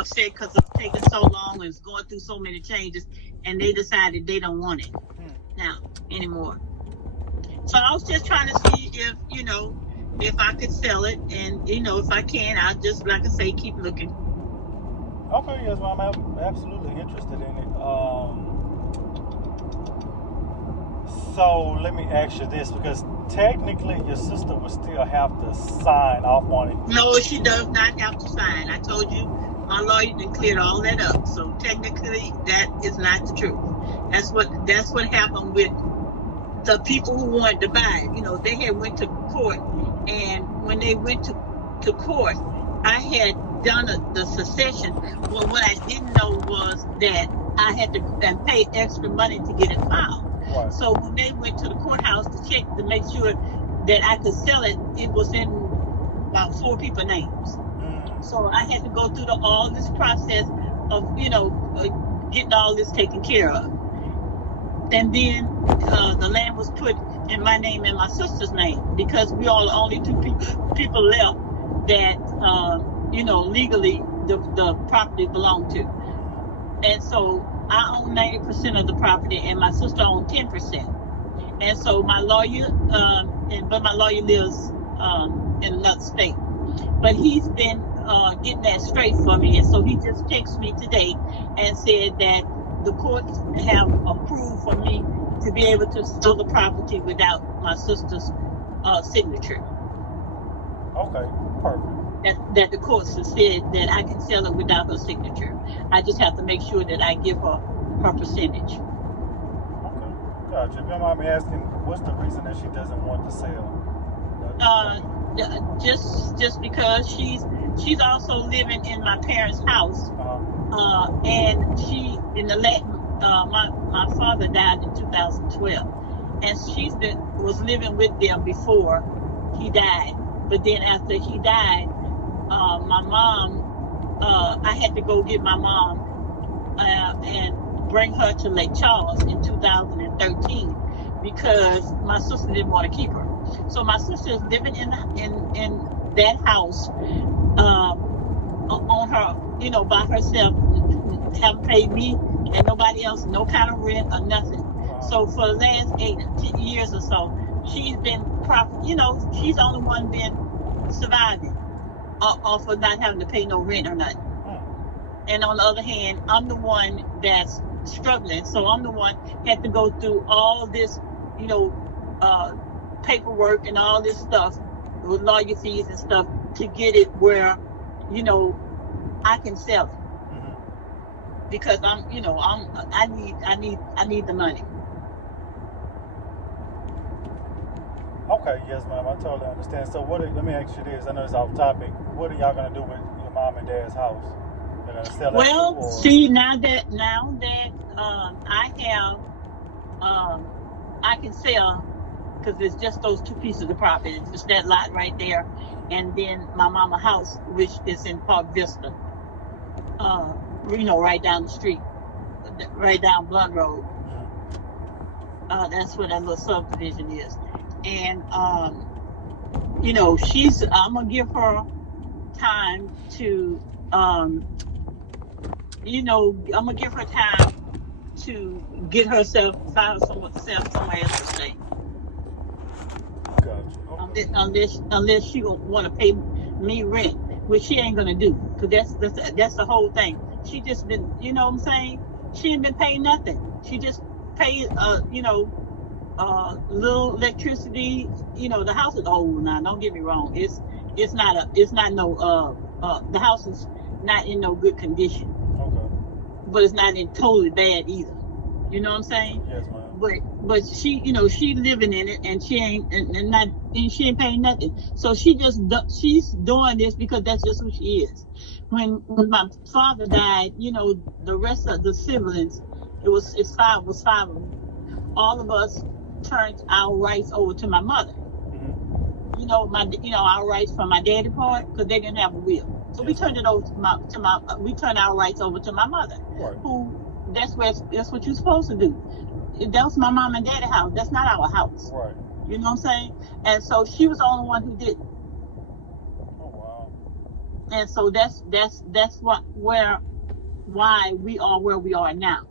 upset because it's taking so long and it's going through so many changes, and they decided they don't want it now anymore. So I was just trying to see if, if I could sell it, and if I can, I'll just, like I say, keep looking. Okay, yes, well, I'm absolutely interested in it. So let me ask you this, because technically your sister would still have to sign off on it. No, she does not have to sign. I told you, my lawyer done cleared all that up. So technically, that is not the truth. That's what happened with the people who wanted to buy it. They had went to court, and when they went to court, I had done the succession. Well, what I didn't know was that I had to pay extra money to get it filed. Right. So when they went to the courthouse to check to make sure that I could sell it, it was in about 4 people's names. So I had to go through all this process of, getting all this taken care of. And then the land was put in my name and my sister's name, because we are the only 2 people left that, legally the property belonged to. And so I own 90% of the property, and my sister owned 10%. And so my lawyer, but my lawyer lives in another state. But he's been getting that straight for me. And so he just texted me today and said that the courts have approved for me to be able to sell the property without my sister's signature. Okay, perfect. That the courts have said that I can sell it without her signature. I just have to make sure that I give her percentage. Okay, gotcha. If you don't mind me asking, what's the reason that she doesn't want to sell? Just because she's also living in my parents' house, and she my father died in 2012, and was living with them before he died. But then after he died, my mom, I had to go get my mom and bring her to Lake Charles in 2013 because my sister didn't want to keep her. So my sister is living in that house on her, by herself, haven't paid me and nobody else no kind of rent or nothing. So for the last 8 years or so, she's been she's the only one been surviving off of not having to pay no rent or nothing. And on the other hand, I'm the one that's struggling. So I'm the one had to go through all this, paperwork and all this stuff with lawyer fees and stuff to get it where, I can sell it. Because I need the money. Okay, yes, ma'am. I totally understand. So let me ask you this. I know it's off topic. What are y'all gonna do with your mom and dad's house? They're gonna sell it? Well, see, now that I have, I can sell, because it's just those 2 pieces of property. It's just that lot right there, and then my mama's house, which is in Park Vista. Right down the street, right down Blunt Road. That's where that little subdivision is. And, I'm going to give her time to, I'm going to give her time to get herself, find somewhere else to stay. Gotcha. Okay. Unless she want to pay me rent, which she ain't going to do, because that's the whole thing. She just been, you know what I'm saying? She ain't been paying nothing. She just paid, little electricity. The house is old now. Don't get me wrong. The house is not in no good condition. Okay. But it's not in totally bad either. You know what I'm saying? Yes, ma'am. But she, she living in it, and she ain't she ain't paying nothing. So she's doing this because that's just who she is. When my father died, the rest of the siblings, it's five of them. All of us turned our rights over to my mother. Our rights from my daddy part, because they didn't have a will. So we turned it over we turned our rights over to my mother, right. That's what you're supposed to do. That was my mom and daddy house. That's not our house. Right. You know what I'm saying? And so she was the only one who did it. Oh, wow. And so that's why we are where we are now.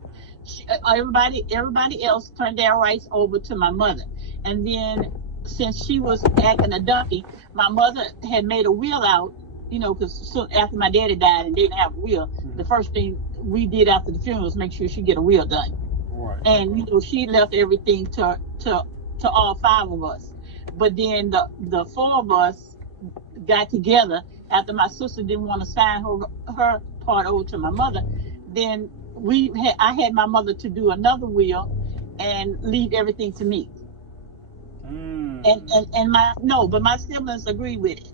Everybody else turned their rights over to my mother, and then since she was acting a donkey, my mother had made a will out. Because soon after my daddy died and didn't have a will, the first thing we did after the funeral was make sure she get a will done. Right. And she left everything to all 5 of us. But then the 4 of us got together after my sister didn't want to sign her part over to my mother. Then I had my mother to do another will and leave everything to me. But my siblings agreed with it.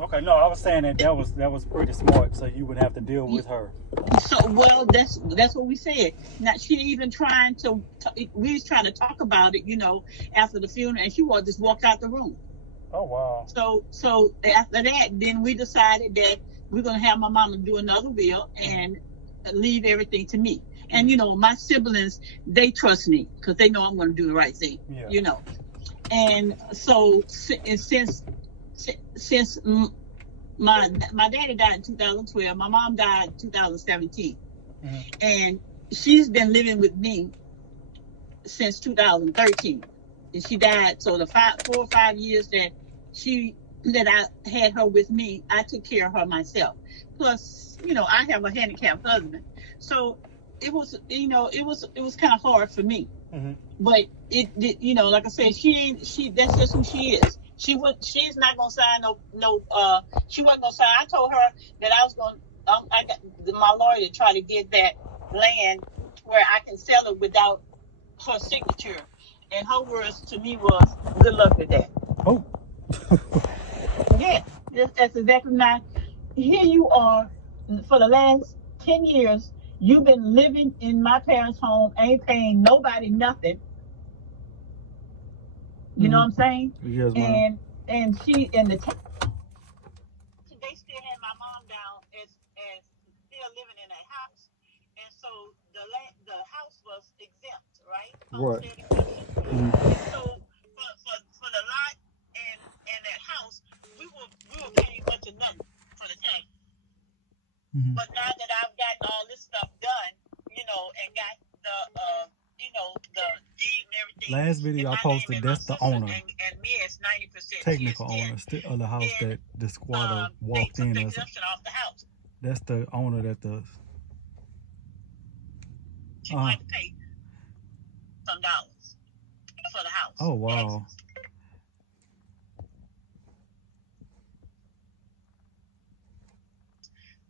Okay, no, I was saying that was pretty smart, so you would have to deal with her. So, well, that's what we said. Now, she even trying to, we was trying to talk about it, after the funeral, and she just walked out the room. Oh, wow. So after that, then we decided that we're going to have my mama do another will and leave everything to me. And, my siblings, they trust me because they know I'm going to do the right thing, And so, since my daddy died in 2012, my mom died in 2017, and she's been living with me since 2013, and she died. So the 4 or 5 years that I had her with me, I took care of her myself. Plus, I have a handicapped husband, so it was kind of hard for me. But it like I said, that's just who she is. She's not gonna sign she wasn't gonna sign. I told her that I was gonna I got my lawyer to try to get that land where I can sell it without her signature. And her words to me was, good luck with that. Oh. Yeah, that's exactly right. Here you are, for the last 10 years, you've been living in my parents' home, ain't paying nobody nothing. You know what I'm saying? Yes, ma'am. And they still had my mom down as still living in that house, and so the house was exempt, right? Homestead exemption. And so for the lot and that house, we were paying much of nothing for the tank. But now that I've gotten all this stuff done, and got the deed and everything. Last video I posted, that's the owner. And me as 90% technical owner of the house that the squatter walked in. They took the exemption off the house. That's the owner that the... She wanted to pay some dollars for the house. Oh, wow.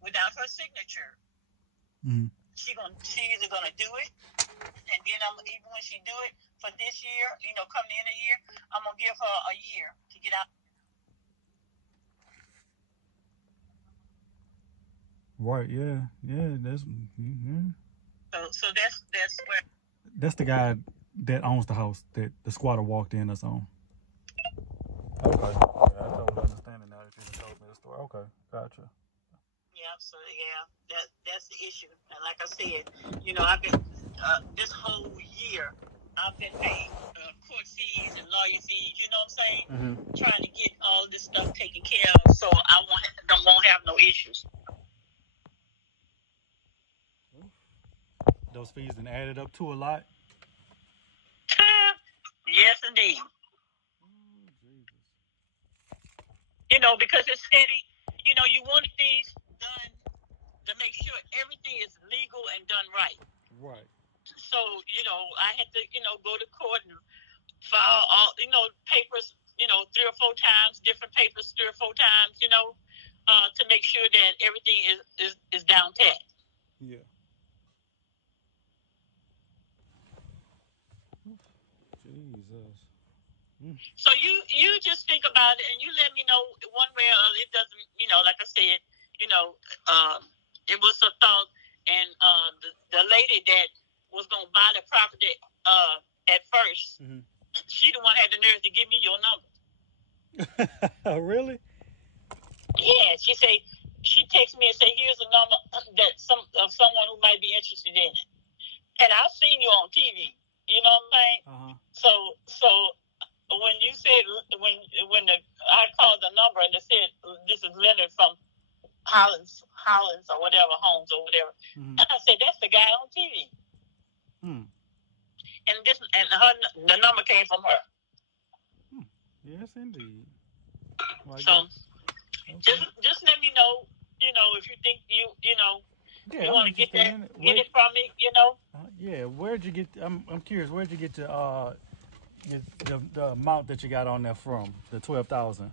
Without her signature. She's either gonna do it, and then even when she do it for this year, come the end of the year, I'm gonna give her a year to get out. Right? Yeah. That's So that's where. That's the guy that owns the house that the squatter walked in us on. Okay. Yeah, I totally understand it now that you told me the story. Okay, gotcha. Yeah, so that's the issue. And like I said, I've been this whole year I've been paying court fees and lawyer fees. You know what I'm saying? Trying to get all this stuff taken care of, so I won't have no issues. Those fees then added up to a lot. Yes, indeed. Because it's steady. You want things done to make sure everything is legal and done right. Right. So, I had to, go to court and file all, papers, 3 or 4 times, different papers 3 or 4 times, to make sure that everything is down pat. Yeah. Jesus. So you just think about it and you let me know one way or it doesn't, like I said, it was a thought, and the lady that was gonna buy the property at first, she the one had the nerve to give me your number. Really? Yeah, she texted me and said, here's a number that someone who might be interested in it. And I've seen you on TV. You know what I'm saying? So when you said I called the number and they said this is Leonard from Homes or whatever. And I said, that's the guy on TV. And the number came from her. Yes, indeed. Well, so just let me know, if you think you want to get it from me, yeah, where'd you get? I'm curious. Where'd you get the amount that you got on there from? The 12,000.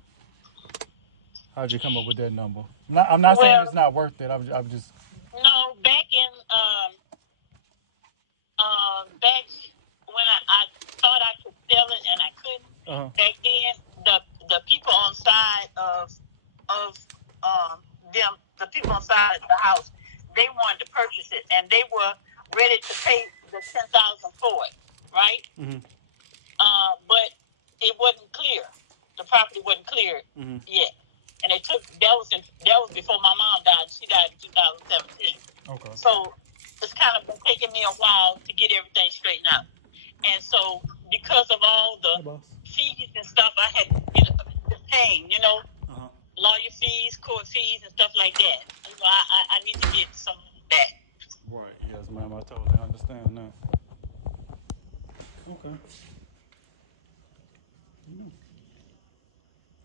How'd you come up with that number? I'm not saying it's not worth it. I'm just. No, back when I thought I could sell it and I couldn't. Back then, the people on side of them, the people on side of the house, they wanted to purchase it and they were ready to pay the $10,000 for it, right? But it wasn't clear. The property wasn't cleared yet, and that was before my mom died. She died in 2017. Okay. So it's kind of been taking me a while to get everything straightened out. And so because of all the fees and stuff I had been paying, lawyer fees, court fees, and stuff like that, I need to get some back. Right. Yes, ma'am. I totally understand that. Okay.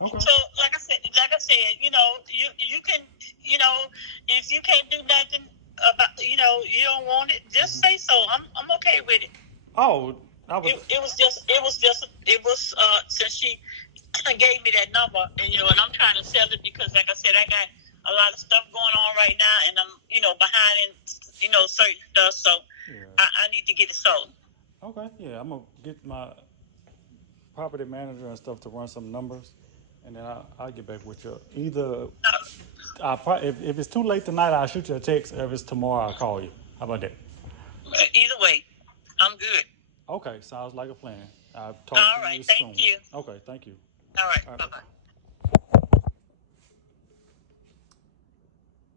Okay. So, like I said, you can, if you can't do nothing about, you don't want it, just say so. I'm okay with it. Oh, since she gave me that number, and I'm trying to sell it because, like I said, I got a lot of stuff going on right now, and I'm, behind in, certain stuff, so I need to get it sold. Okay, yeah, I'm gonna get my property manager and stuff to run some numbers, and then I'll get back with you. Either if it's too late tonight, I'll shoot you a text. If it's tomorrow, I'll call you. How about that? Either way, I'm good. Okay, sounds like a plan. I'll talk to you soon. Thank you. Okay, thank you. All right, bye-bye.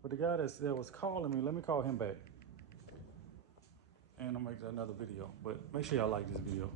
But the guy that was calling me, let me call him back. And I'll make another video. But make sure y'all like this video.